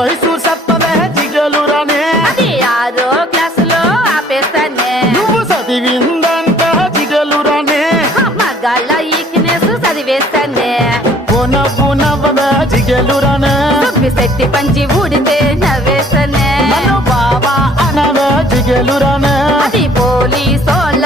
వయసు సత్తలే జిగలురానే అది 6వ క్లాసులో ఆపేస్తానే నువ్వు చదివిందంట జిగలురానే మగాళ్ళ ఈక్నెస్ చదివేస్తానే నవ్వవే జిగలురానే శెట్టి పంచి ఊడితే నవ్వేస్తానే నన్ను బాబా అనవే జిగలురానే అది పోలీసోళ్ళ